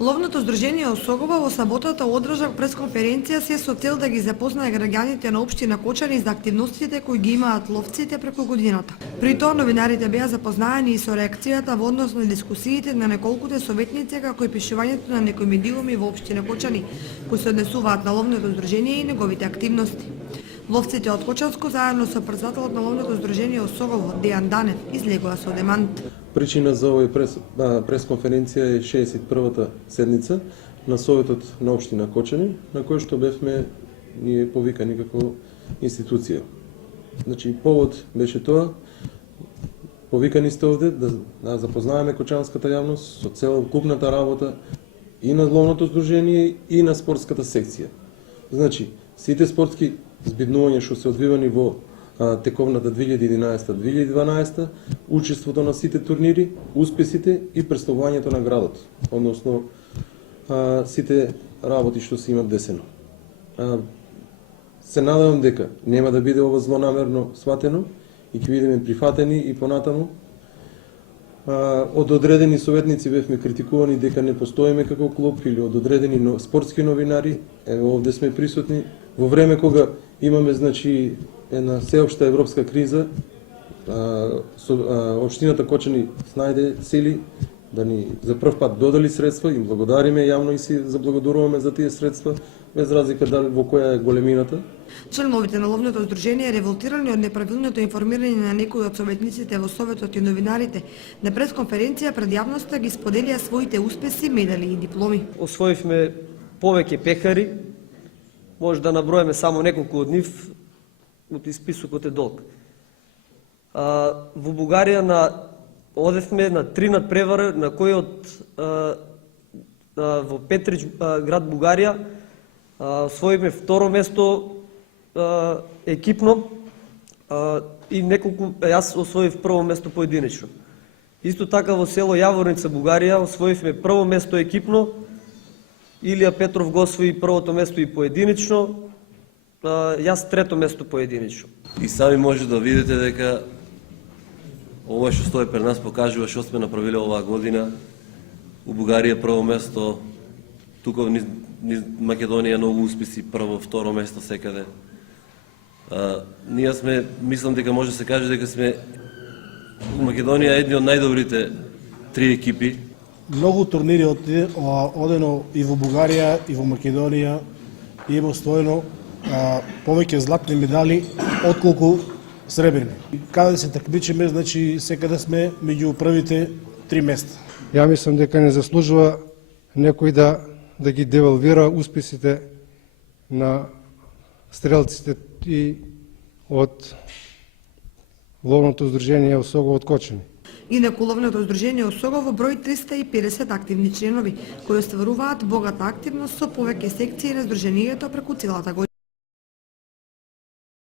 Ловното здружение Осогова во саботата одржа пресконференција се со цел да ги запознае граѓаните на општина Кочани за активностите кои ги имаат ловците преку годината. При тоа новинарите беа запознаени и со реакцијата во однос на дискусиите на неколкуте советници како и пишувањето на некои медиуми во општина Кочани кои се однесуваат на ловното здружение и неговите активности. Ловците од Кочанско заедно со претседателот на ловното здружение Осогово Дејан Данев излегоа со демант. Причина за овој пресконференција е 61-та седница на Советот на општина Кочани, на кој што бевме ние повикани како институција. Значи, повод беше тоа, повикани сте овде да запознаеме кочанската јавност со целокупната работа и на ловното здружение и на спортската секција. Значи, сите спортски збиднувања што се одвивани во тековната 2011-2012, учеството на сите турнири, успесите и представувањето на градот, односно сите работи што се имат десено. Се надевам дека нема да биде ова злонамерно сватено и ќе бидеме прифатени и понатаму. Од одредени советници бевме критикувани дека не постоиме како клуб или од одредени спортски новинари, ево овде сме присутни, во време кога имаме значи една сеопшта европска криза, општината Кочани снајде сили да ни за прв пат додели средства, им благодариме јавно и си заблагодаруваме за тие средства, без разлика дали во која е големината. Членовите на ловното здружение револтирани од неправилното информирање на некои од советниците во Советот и новинарите на пресконференција пред јавноста ги споделија своите успеси, медали и дипломи. Освоивме повеќе пекари, може да наброиме само неколку од нив, од списокот е долг. Во Бугарија одевме на 3 надпревари, на кој во Петрич, град Бугарија, освоивме второ место екипно и јас освоив прво место поединечно. Исто така во село Јаворница, Бугарија, освоивме прво место екипно, Илија Петров го освои првото место и поединечно, јас трето место поединечно. И сами може да видите дека ова што стои пред нас покажува што сме направиле оваа година. У Бугарија прво место, тука низ Македонија многу успеси, прво, второ место секаде. Ние сме, мислам дека може да се каже дека сме у Македонија едни од најдобрите 3 екипи. Многу турнири одено и во Бугарија и во Македонија и има стоено повеќе златни медали отколку сребрни. Каде се такмичиме, значи секаде сме меѓу првите 3 места. Ја мислам дека не заслужува некој да ги девалвира успесите на стрелците и од ловното здружение Осогово од Кочани. Инаку ловното здружение Осогово брои 350 активни членови кои остваруваат богата активност со повеќе секции на здружението преку целата година.